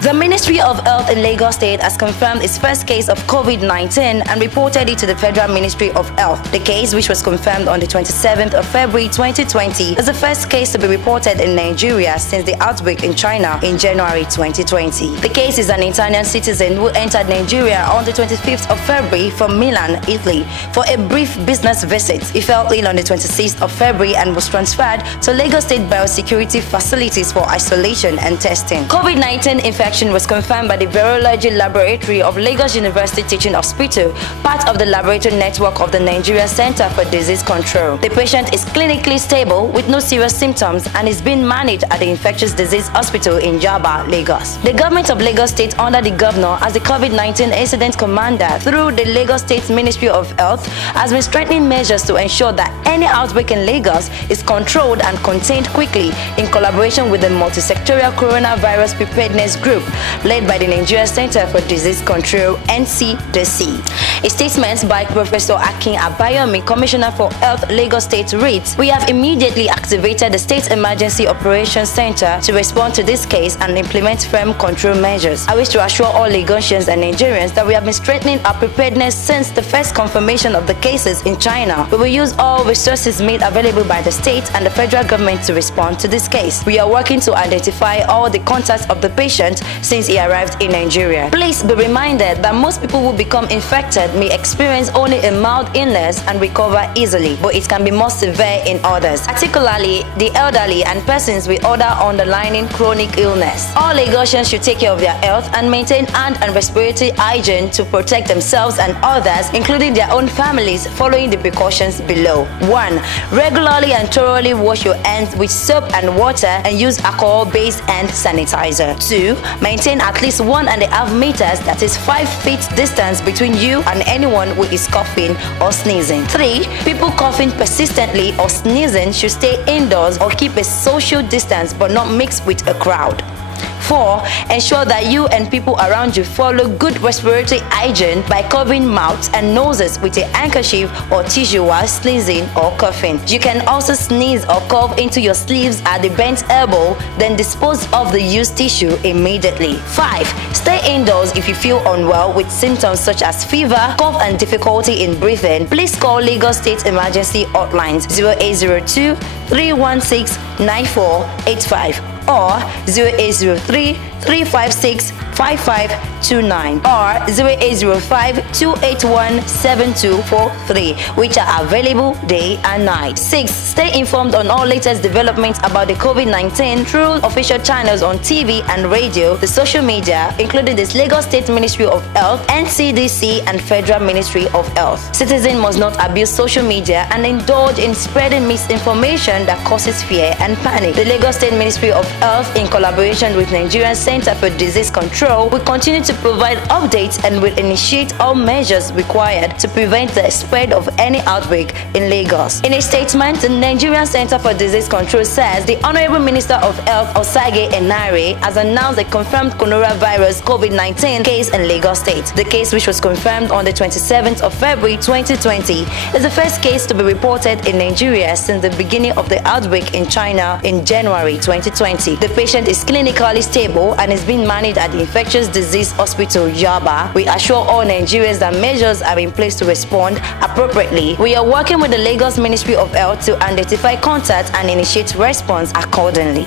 The Ministry of Health in Lagos State has confirmed its first case of COVID-19 and reported it to the Federal Ministry of Health. The case, which was confirmed on the 27th of February 2020, is the first case to be reported in Nigeria since the outbreak in China in January 2020. The case is an Italian citizen who entered Nigeria on the 25th of February from Milan, Italy, for a brief business visit. He fell ill on the 26th of February and was transferred to Lagos State biosecurity facilities for isolation and testing. COVID-19 infection was confirmed by the Virology Laboratory of Lagos University Teaching Hospital, part of the laboratory network of the Nigeria Center for Disease Control. The patient is clinically stable with no serious symptoms and is being managed at the Infectious Disease Hospital in Jaba, Lagos. The government of Lagos State, under the governor as the COVID-19 incident commander through the Lagos State Ministry of Health, has been strengthening measures to ensure that any outbreak in Lagos is controlled and contained quickly in collaboration with the multi-sectorial coronavirus preparedness group led by the Nigeria Center for Disease Control (NCDC). A statement by Professor Akin Abayomi, Commissioner for Health, Lagos State, reads, "We have immediately activated the State Emergency Operations Center to respond to this case and implement firm control measures. I wish to assure all Lagosians and Nigerians that we have been strengthening our preparedness since the first confirmation of the cases in China. We will use all resources made available by the state and the federal government to respond to this case. We are working to identify all the contacts of the patient since he arrived in Nigeria. Please be reminded that most people who become infected may experience only a mild illness and recover easily, but it can be more severe in others, particularly the elderly and persons with other underlying chronic illness. All Lagosians should take care of their health and maintain hand and respiratory hygiene to protect themselves and others, including their own families, following the precautions below. 1. Regularly and thoroughly wash your hands with soap and water and use alcohol-based hand sanitizer. 2. Maintain at least 1.5 meters, that is 5 feet distance between you and anyone who is coughing or sneezing. 3. People coughing persistently or sneezing should stay indoors or keep a social distance but not mix with a crowd. 4. Ensure that you and people around you follow good respiratory hygiene by covering mouths and noses with a handkerchief or tissue while sneezing or coughing. You can also sneeze or cough into your sleeves at the bent elbow, then dispose of the used tissue immediately. 5. Stay indoors if you feel unwell with symptoms such as fever, cough and difficulty in breathing. Please call Lagos State Emergency Hotlines 0802 316 9485 or 0803 356 5529 or 0805 281 7243, which are available day and night. 6. Stay informed on all latest developments about the COVID-19 through official channels on TV and radio, the social media, including the Lagos State Ministry of Health, NCDC, and Federal Ministry of Health. Citizens must not abuse social media and indulge in spreading misinformation that causes fear and panic. The Lagos State Ministry of Health, in collaboration with Nigerian Center for Disease Control, will continue to provide updates and will initiate all measures required to prevent the spread of any outbreak in Lagos. In a statement, the Nigerian Center for Disease Control says the Honorable Minister of Health, Osage Enare, has announced a confirmed coronavirus COVID-19 case in Lagos State. The case, which was confirmed on the 27th of February 2020, is the first case to be reported in Nigeria since the beginning of the outbreak in China in January 2020. The patient is clinically stable and is being managed at the Infectious Disease Hospital, Jaba. We assure all Nigerians that measures are in place to respond appropriately. We are working with the Lagos Ministry of Health to identify contacts and initiate response accordingly.